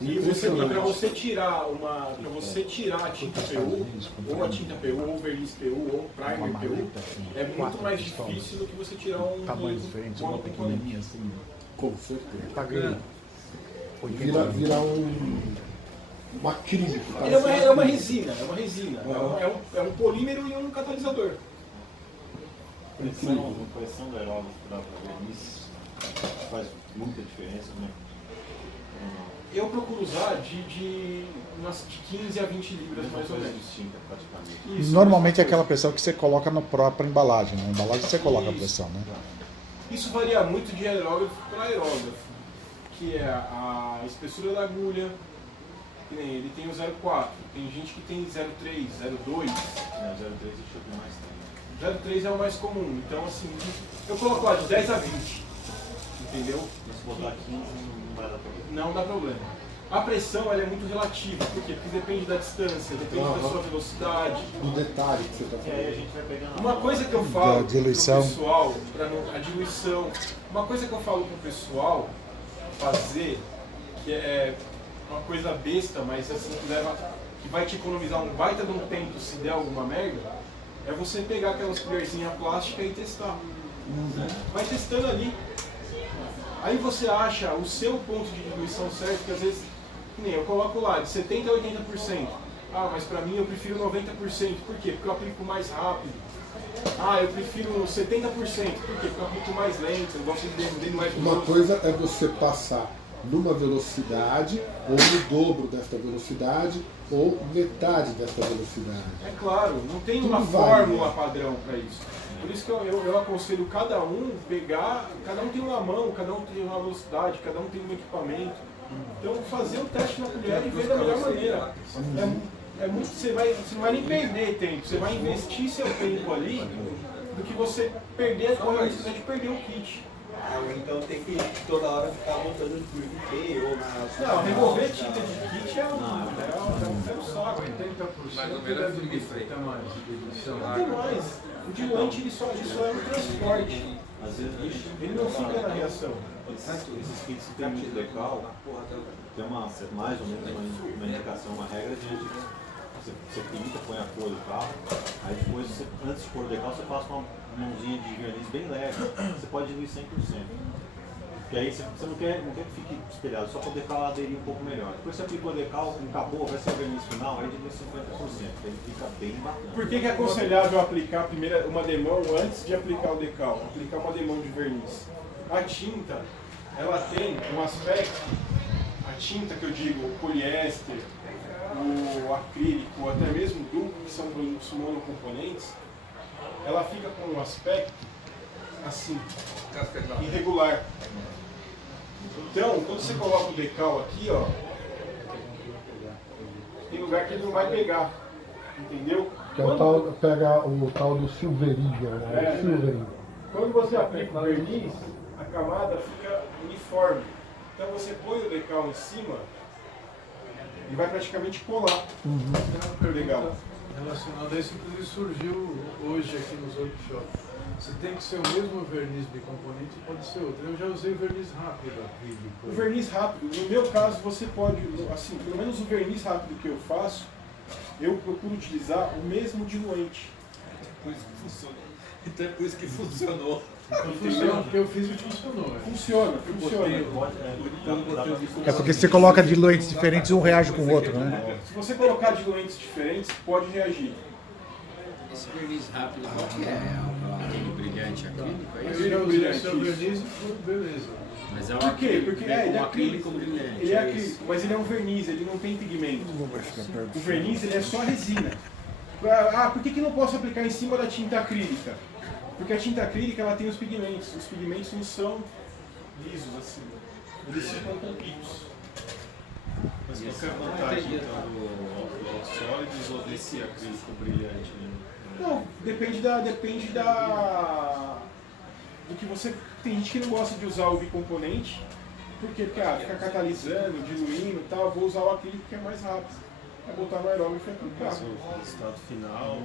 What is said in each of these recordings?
E para você tirar a tinta PU, ou a tinta PU, ou o verniz PU, ou o primer PU, é muito mais difícil do que você tirar um tamanho diferente, uma pequenininha assim. Com certeza. Tá ganhando. Vira uma acrílico. É uma resina. É um polímero e um catalisador. A impressão do aerógrafo para verniz faz muita diferença, né? Eu procuro usar de 15 a 20 libras, mais ou menos. Praticamente. Isso, normalmente é aquela pressão que você coloca na própria embalagem. Na embalagem você coloca a pressão, né? Isso varia muito de aerógrafo para aerógrafo, que é a espessura da agulha. Ele tem o 0,4, tem gente que tem 0,3, 0,2. 0,3 deixa eu mais tempo. 0,3 é o mais comum, então assim, eu coloco lá de 10 a 20, entendeu? Se botar 15 não vai dar problema. Não dá problema. A pressão ela é muito relativa, por quê? Porque depende da distância, depende da sua velocidade. Do detalhe que você está falando. E aí a gente vai pegando. Uma coisa que eu falo pro diluição. pessoal, a diluição, uma coisa que eu falo pro pessoal fazer, que é uma coisa besta, mas assim, que vai te economizar um baita de um tempo se der alguma merda, é você pegar aquelas colherzinhas plásticas e testar. Vai testando ali. Aí você acha o seu ponto de diluição certo, que às vezes, nem eu coloco lá, de 70% a 80%. Ah, mas pra mim eu prefiro 90%. Por quê? Porque eu aplico mais rápido. Ah, eu prefiro 70%. Por quê? Porque eu aplico mais lento, eu gosto dele mais Uma grosso. coisa é você passar numa velocidade, ou no dobro desta velocidade, ou metade desta velocidade. É claro, não tem Tudo uma varia. fórmula padrão para isso. Por isso que eu aconselho cada um pegar, cada um tem uma mão, cada um tem uma velocidade, cada um tem um equipamento. Então fazer o teste na colher e ver da melhor maneira. É muito, você não vai nem perder tempo, você vai investir seu tempo ali do que você perder, correr a necessidade de perder o kit. Então tem que toda hora ficar voltando por VT ou na... Não, remover tinta de kit é um saco. 80% mais ou menos tudo que feita mais de diluição. Não tem mais. O diluente ele só é um transporte. Às vezes Ele não fica na reação. esses kits que tem muito decal, tem mais ou menos uma indicação, uma regra de você pinta, põe a cor do carro, aí depois, antes de pôr o decal, você passa uma mãozinha de verniz bem leve, você pode diluir 100%. Porque aí você não quer que fique espelhado, só para o decal aderir um pouco melhor. Depois você aplicou o decal, acabou, vai ser o verniz final, aí dilui 50%, aí fica bem bacana. Por que é aconselhável aplicar uma demão antes de aplicar o decal? Aplicar uma demão de verniz. A tinta, ela tem um aspecto, a tinta que eu digo, o poliéster, o acrílico, até mesmo o duplo, que são os monocomponentes, ela fica com um aspecto assim, irregular. Então, quando você coloca o decal aqui, ó, tem lugar que ele não vai pegar, entendeu? Que é o tal, pega o tal do silveria, né? Silveria. Quando você aplica o verniz, a camada fica uniforme. Então você põe o decal em cima e vai praticamente colar. Super legal. Relacionado a isso, inclusive surgiu hoje aqui nos workshops. Se tem que ser o mesmo verniz bicomponente, pode ser outro. Eu já usei verniz rápido acrílico. O verniz rápido, no meu caso, você pode, assim, pelo menos o verniz rápido que eu faço, eu procuro utilizar o mesmo diluente. Por isso que funcionou. Então é por isso que funcionou. Funciona, porque eu fiz e funcionou. Funciona. É porque se você coloca diluentes diferentes, um reage com o outro, né? Se você colocar diluentes diferentes, pode reagir. Esse verniz rápido, qual que é? Aquele brilhante acrílico? É isso? Eu já usei seu verniz e tudo beleza. Mas é um Por quê? acrílico, Porque ele é ele é um acrílico. acrílico brilhante. Ele é é isso. acrílico, mas ele é um verniz, ele não tem pigmento. O verniz ele é só resina. Ah, por que não posso aplicar em cima da tinta acrílica? Porque a tinta acrílica ela tem os pigmentos não são lisos assim, eles ficam com picos. Mas qual que é a vantagem então do sólidos ou desse acrílico brilhante? Não, depende do que você... Tem gente que não gosta de usar o bicomponente, porque fica catalisando, diluindo e tal, vou usar o acrílico que é mais rápido. É botar no aerógrafo e aplicar. Mas o resultado final,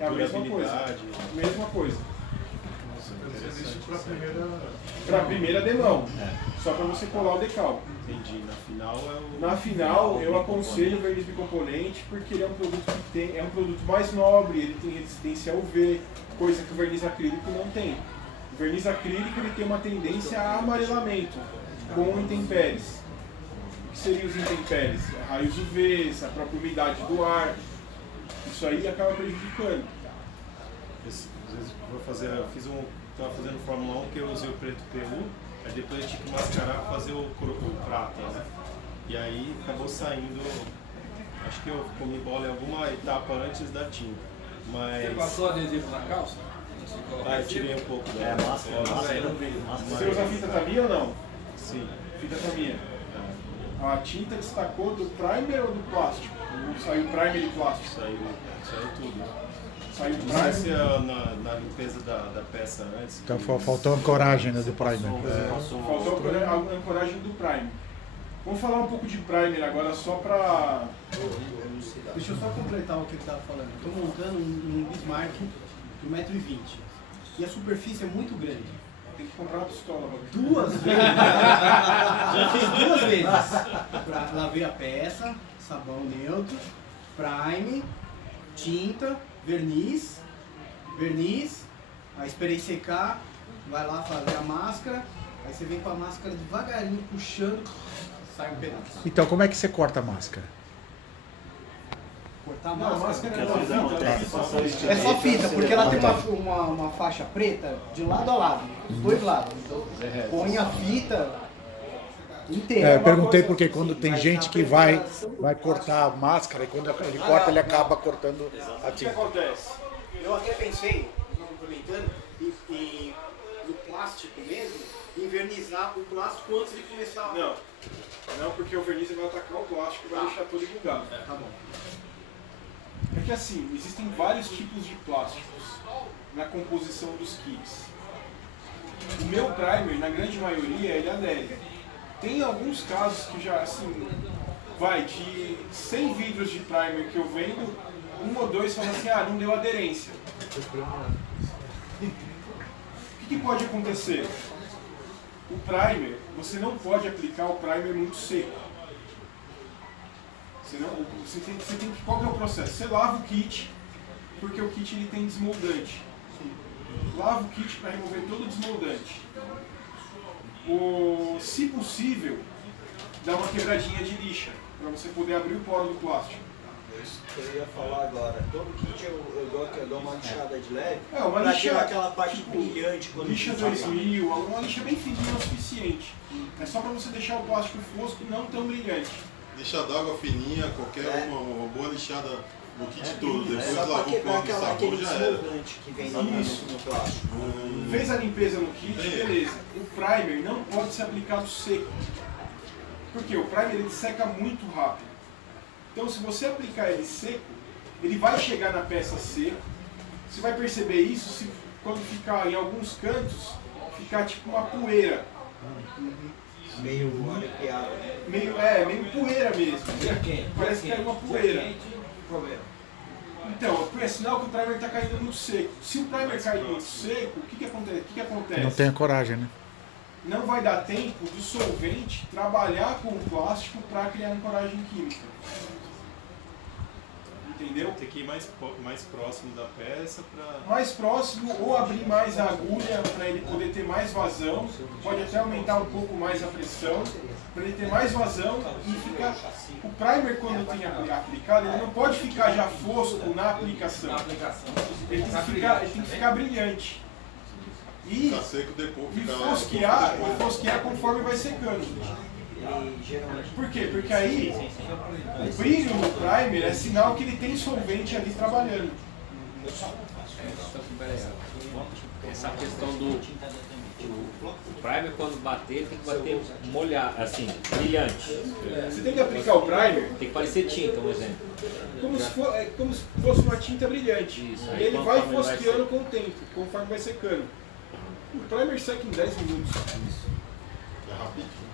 É a mesma coisa. durabilidade. Mesma coisa. Eu fiz isso para a primeira... Para a primeira demão, só para você colar o decal. Entendi. Na final é o... Na final, eu aconselho o verniz bicomponente porque ele é um produto que é um produto mais nobre, ele tem resistência a UV, coisa que o verniz acrílico não tem. O verniz acrílico ele tem uma tendência a amarelamento com intempéries. O que seriam os intempéries? Raios UV, a própria umidade do ar. Isso aí acaba prejudicando. Às vezes estava fazendo Fórmula 1 que eu usei o preto PU, aí depois eu tinha que mascarar para fazer o prata, né? E aí acabou saindo, acho que eu comi bola em alguma etapa antes da tinta. Mas... Você passou adesivo na calça? Ah, eu tirei um pouco da máscara. Você usa fita Tamiya ou não? Sim. Fita Tamiya. A tinta destacou do primer ou do plástico? Saiu primer e plástico? Saiu tudo. Saiu Não primer? sei se na limpeza da peça antes. Então faltou ancoragem, né, do primer. Faltou a ancoragem do primer. Vamos falar um pouco de primer agora só para... Deixa eu só completar o que ele estava falando. Estou montando um Bismarck de 1,20 m. E a superfície é muito grande. Tem que comprar uma pistola. Mano. 2 vezes. Já fiz 2 vezes. Lavei a peça, sabão neutro, prime, tinta, verniz, aí esperei secar, vai lá fazer a máscara, aí você vem com a máscara devagarinho, puxando, sai um pedaço. Então, como é que você corta a máscara? Cortar a Não, a máscara? máscara É só fita, porque ela tem uma faixa preta de lado a lado, dos dois lados. Então, põe a fita inteira. Eu perguntei porque quando tem gente que vai cortar a máscara e quando ele corta, ele acaba cortando a O que tinta. acontece? Eu até pensei, complementando, em no plástico mesmo, invernizar o plástico antes de começar. Não, porque o verniz vai atacar o plástico e vai deixar todo enrugado. Tá bom. É que assim, existem vários tipos de plásticos na composição dos kits. O meu primer, na grande maioria, ele adere. Tem alguns casos que já, assim, vai de 100 vidros de primer que eu vendo, 1 ou 2 falam assim, não deu aderência. O que pode acontecer? O primer, você não pode aplicar o primer muito seco. Senão, qual que é o processo? Você lava o kit, porque o kit ele tem desmoldante. Lava o kit para remover todo o desmoldante. Se possível, dá uma quebradinha de lixa, para você poder abrir o poro do plástico. Isso que eu ia falar agora. Todo kit eu dou uma lixada de leve. Uma pra lixa, tirar aquela parte brilhante. Quando lixa 2000, uma lixa bem fininha é o suficiente. É só para você deixar o plástico fosco não tão brilhante. Lixa d'água fininha, uma boa lixada no kit todo. Depois só pra lavou o quebrar pó de sabor, aquele já era. desmoldante que vem no plástico. Fez a limpeza no kit, beleza. O primer não pode ser aplicado seco. Porque o primer ele seca muito rápido. Então se você aplicar ele seco, ele vai chegar na peça seca. Você vai perceber isso quando ficar em alguns cantos, ficar tipo uma poeira. Meio arrepiado. Meio poeira mesmo. Parece que é uma poeira. Então, é sinal que o primer está caindo muito seco. Se o primer cair muito seco, o que acontece? Não tem a coragem, né? Não vai dar tempo do solvente trabalhar com o plástico para criar ancoragem química. Entendeu? Tem que ir mais próximo da peça para... Mais próximo ou abrir mais a agulha para ele poder ter mais vazão. Pode até aumentar um pouco mais a pressão para ele ter mais vazão e ficar... O primer quando tem aplicado, ele não pode ficar já fosco na aplicação. Ele tem que ficar brilhante. E fosquear conforme vai secando. Por quê? Porque aí o brilho no primer é sinal que ele tem solvente ali trabalhando. Essa questão do o primer quando bater, ele tem que bater molhado, assim, brilhante. Você tem que aplicar o primer. Tem que parecer tinta, um exemplo. Como se fosse uma tinta brilhante. Isso, e ele vai fosqueando com o tempo, conforme vai secando. O primer seca em 10 minutos. É rapidinho.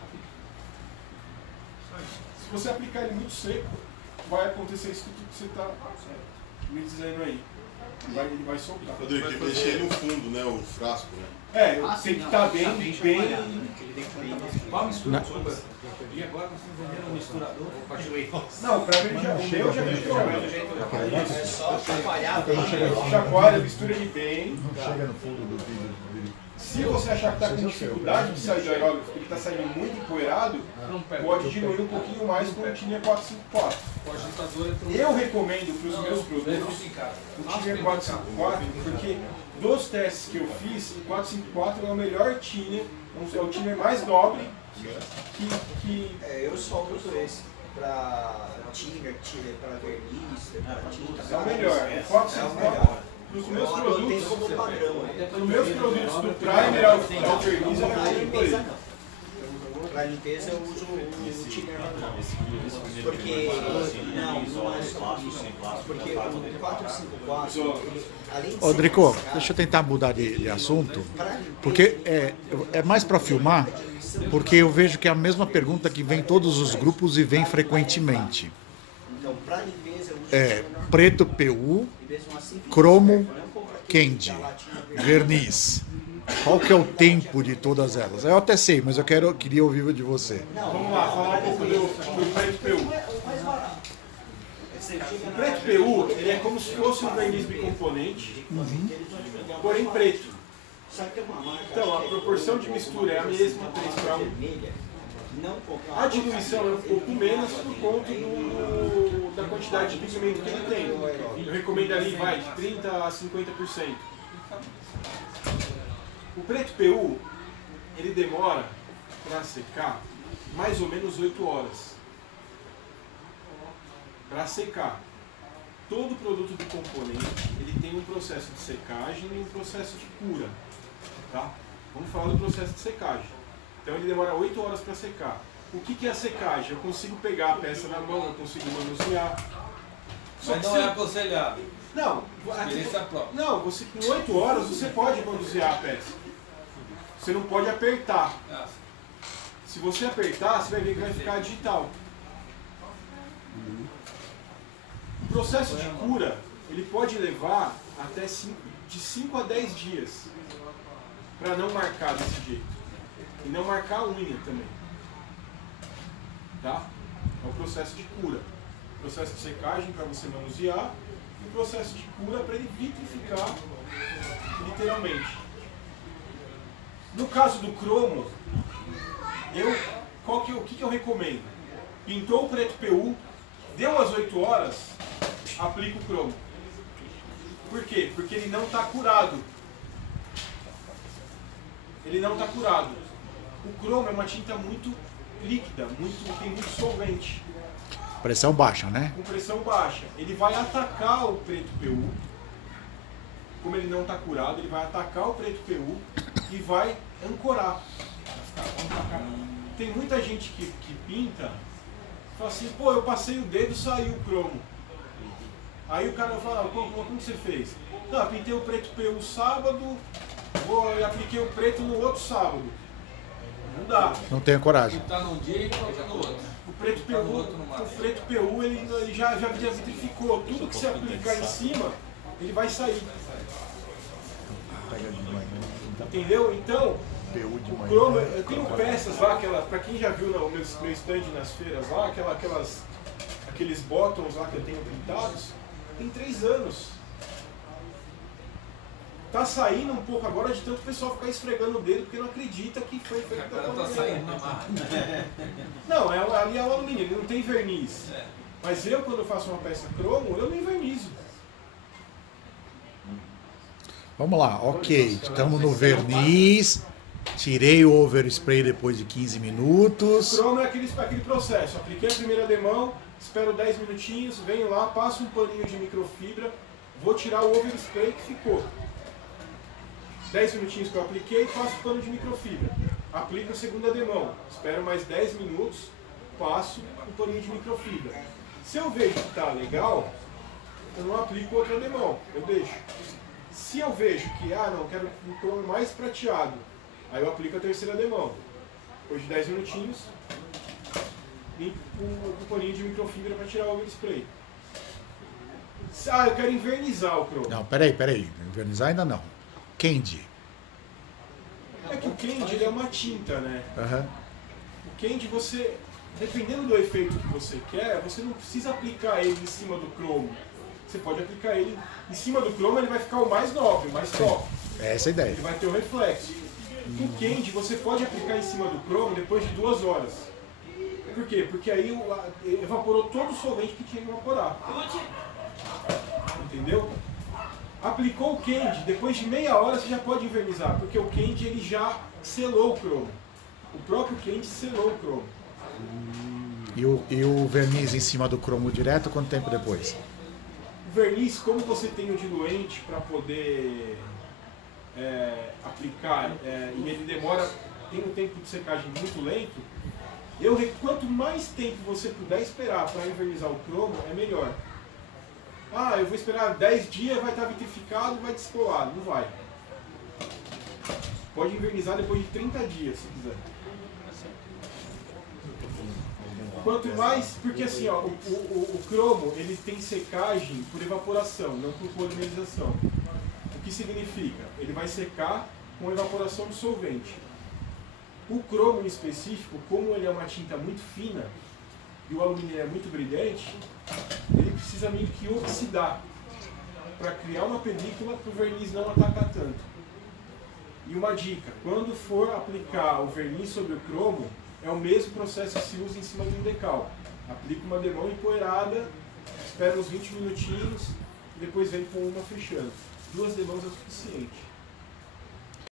Se você aplicar ele muito seco, vai acontecer isso que você está me dizendo aí. ele vai soltar. Rodrigo, tem que mexer no fundo, né? O frasco, né? Tem que estar bem. Qual mistura? E agora nós estamos vendendo um misturador. Não, pra mim o meu já misturou. É só chacoalhar bem. Chacoalha, mistura ele bem. Chega no fundo do vídeo. Se você achar que está com dificuldade de sair do aerógrafo, porque ele está saindo muito empoeirado, pode diminuir um pouquinho mais com o Tiner 454. Eu recomendo para os meus produtos o Tiner 454, porque dos testes que eu fiz, o 454 é o melhor Tiner, é o Tiner mais nobre que... Eu só uso esse para Tiner, para verniz, para tinta. É o melhor, o 454. Nos meus produtos do primer ao verniz eu recomendo ele. Para limpeza eu uso o Tiner normal. Porque não é só isso. Porque o 454, ele, além de Ô, Drico, deixa eu tentar mudar de assunto, porque é mais para filmar, porque eu vejo que é a mesma pergunta que vem em todos os grupos e vem frequentemente. Então, para limpeza eu uso preto PU, cromo, candy, verniz. Qual que é o tempo de todas elas? Eu até sei, mas eu queria ouvir de você. Vamos lá, falar um pouco do preto PU. O preto PU, ele é como se fosse um verniz bicomponente, porém preto. Então, a proporção de mistura é a mesma, 3:1. A diluição é um pouco menos por conta da quantidade de pigmento que ele tem. Eu recomendaria de 30% a 50%. O preto PU, ele demora para secar mais ou menos 8 horas. Para secar. Todo produto do componente, ele tem um processo de secagem e um processo de cura. Tá? Vamos falar do processo de secagem. Então ele demora 8 horas para secar. O que é a secagem? Eu consigo pegar a peça na mão, eu consigo manusear. Mas não é aconselhável. Não, você com 8 horas você pode manusear a peça. Você não pode apertar. Se você apertar, você vai ver que vai ficar digital. O processo de cura, ele pode levar até de 5 a 10 dias para não marcar desse jeito. E não marcar a unha também. Tá? É o processo de cura. O processo de secagem para você manusear e o processo de cura para ele vitrificar literalmente. No caso do cromo, o que eu recomendo? Pintou o preto PU, deu as 8 horas, aplica o cromo. Por quê? Porque ele não está curado. Ele não está curado. O cromo é uma tinta muito líquida, tem muito solvente. Pressão baixa, né? Com pressão baixa. Ele vai atacar o preto PU. Como ele não está curado, ele vai atacar o preto PU e vai ancorar. Tem muita gente que pinta e fala assim, pô, eu passei o dedo e saiu o cromo. Aí o cara fala, como você fez? Não, eu pintei o preto PU sábado, e apliquei o preto no outro sábado. Não dá. Não tenho coragem. Tá num dia e volta no outro. O preto PU ele já vitrificou. Tudo que você aplicar em cima, ele vai sair. Entendeu? Então, o cromo, eu tenho peças lá, para quem já viu no meu stand nas feiras lá, aqueles bottoms lá que eu tenho pintados, tem 3 anos. Tá saindo um pouco agora de tanto o pessoal ficar esfregando o dedo porque não acredita que foi feito. Agora tá saindo na marca. Não, ali é o alumínio, ele não tem verniz. Mas eu, quando eu faço uma peça cromo, eu nem vernizo. Vamos lá, ok. Estamos no verniz. Tirei o overspray depois de 15 minutos. O cromo é aquele processo. Apliquei a primeira demão, espero 10 minutinhos, venho lá, passo um paninho de microfibra, vou tirar o overspray que ficou. 10 minutinhos que eu apliquei, passo o pano de microfibra. Aplico a segunda demão, espero mais 10 minutos, passo o paninho de microfibra. Se eu vejo que está legal, eu não aplico outra demão, eu deixo. Se eu vejo que, não, quero um cromo mais prateado, aí eu aplico a terceira demão. Depois de 10 minutinhos, limpo o paninho de microfibra para tirar o overspray. Ah, eu quero invernizar o cromo. Não, peraí. Invernizar ainda não. Candy. É que o candy ele é uma tinta, né? Aham. O candy, você, dependendo do efeito que você quer, você não precisa aplicar ele em cima do cromo. Você pode aplicar ele em cima do cromo, ele vai ficar o mais nobre, o mais top. É essa a ideia. Ele vai ter o reflexo. O candy você pode aplicar em cima do cromo depois de 2 horas. Por quê? Porque aí evaporou todo o solvente que tinha que evaporar. Entendeu? Aplicou o candy, depois de meia hora você já pode invernizar, porque o candy ele já selou o cromo. O próprio candy selou o cromo. E o verniz em cima do cromo direto, quanto tempo depois? O verniz, como você tem o diluente para poder aplicar e ele demora, tem um tempo de secagem muito lento, quanto mais tempo você puder esperar para invernizar o cromo, é melhor. Ah, eu vou esperar 10 dias, vai estar vitrificado, vai descolar. Não vai. Pode invernizar depois de 30 dias, se quiser. Quanto mais, porque assim, ó, o cromo ele tem secagem por evaporação, não por polimerização. O que significa? Ele vai secar com evaporação do solvente. O cromo em específico, como ele é uma tinta muito fina e o alumínio é muito brilhante, ele precisa meio que oxidar para criar uma película para o verniz não atacar tanto. E uma dica, quando for aplicar o verniz sobre o cromo, é o mesmo processo que se usa em cima de um decal. Aplica uma demão empoeirada, espera uns 20 minutinhos e depois vem com uma fechando. 2 demãos é o suficiente.